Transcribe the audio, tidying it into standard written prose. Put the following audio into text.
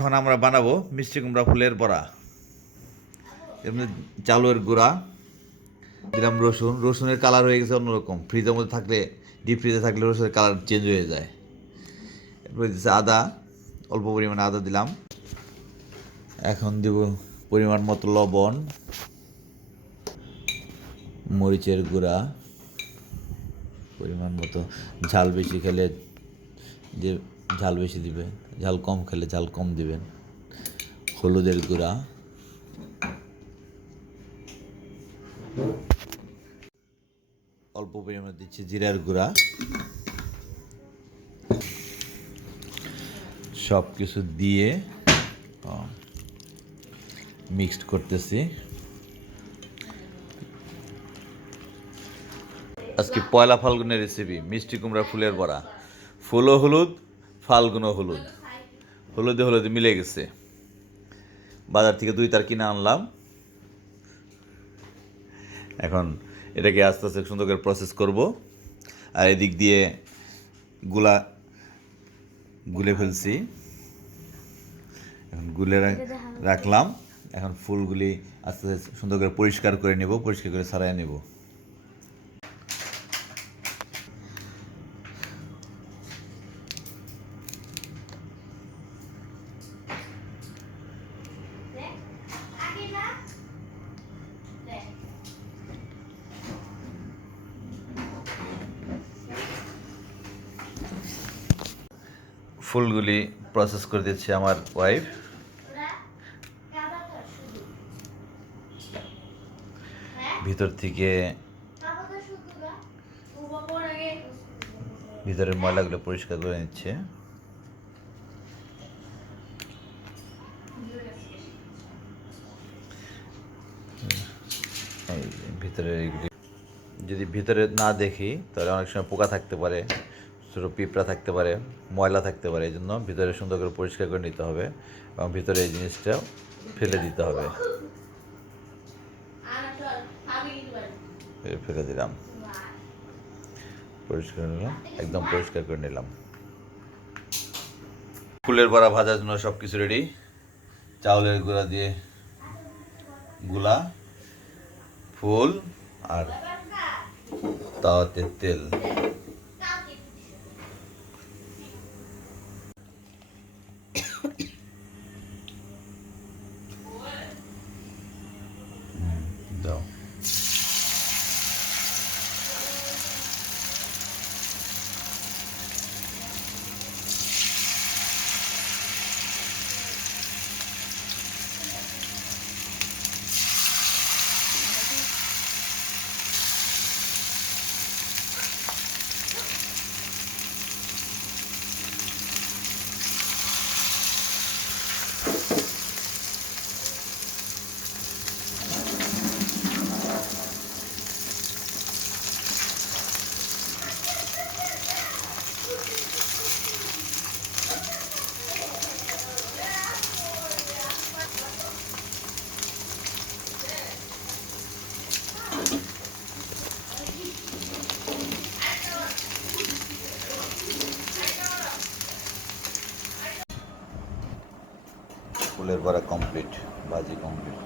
এখন আমরা বানাবো মিষ্টি কুমড়া ফুলের বড়া। এমনি চালের গুঁড়া দিলাম, রসুনের কালার হয়ে গেছে অন্যরকম। ফ্রিজের মধ্যে থাকলে, ডিপ ফ্রিজে থাকলে রসুনের কালার চেঞ্জ হয়ে যায়। এরপরে দিচ্ছে আদা, অল্প পরিমাণে আদা দিলাম। এখন দেব পরিমাণ মতো লবণ, মরিচের গুঁড়া পরিমাণ মতো। ঝাল বেশি খেলে যে ঝাল বেশি দিবে, ঝাল কম খেলে ঝাল কম দিবেন। হলুদের গুঁড়া, অল্প পরিমাণে দিচ্ছি জিরার গুঁড়া। সব কিছু দিয়ে মিক্সড করতেছি। আজকে পয়লা ফাল্গুনের রেসিপি মিষ্টি কুমড়া ফুলের বড়া। ফুলও হলুদ, ফাল্গুনও হলুদ, হলুদে হলুদে মিলে গেছে। বাজার থেকে 2 তার কিনে আনলাম। এখন এটাকে আস্তে আস্তে সুন্দর করে প্রসেস করব। আর এদিক দিয়ে গুলে ফেলছি। এখন গুলে রাখলাম। এখন ফুলগুলি আস্তে আস্তে সুন্দর করে পরিষ্কার করে নেব, পরিষ্কার করে ছাড়াই নেব। ফুলগুলি প্রসেস করে দিচ্ছে আমার ওয়াইফ। ভিতর থেকে ভিতরের ময়লাগুলো পরিষ্কার করে নিচ্ছে। ভিতরে যদি ভিতরে না দেখি তাহলে অনেক সময় পোকা থাকতে পারে, ছোটো পিঁপড়া থাকতে পারে, ময়লা থাকতে পারে। এই জন্য ভিতরে সুন্দর করে পরিষ্কার করে নিতে হবে এবং ভিতরে এই জিনিসটা ফেলে দিতে হবে। ফেলে দিলাম, পরিষ্কার নিলাম, একদম পরিষ্কার করে নিলাম। ফুলের বড়া ভাজার জন্য সব কিছু রেডি। চাউলের গুঁড়া দিয়ে গুলা, ফুল আর তাওয়াতে তেল। দাও। ফুলের বড়া কমপ্লিট, ভাজি কমপ্লিট।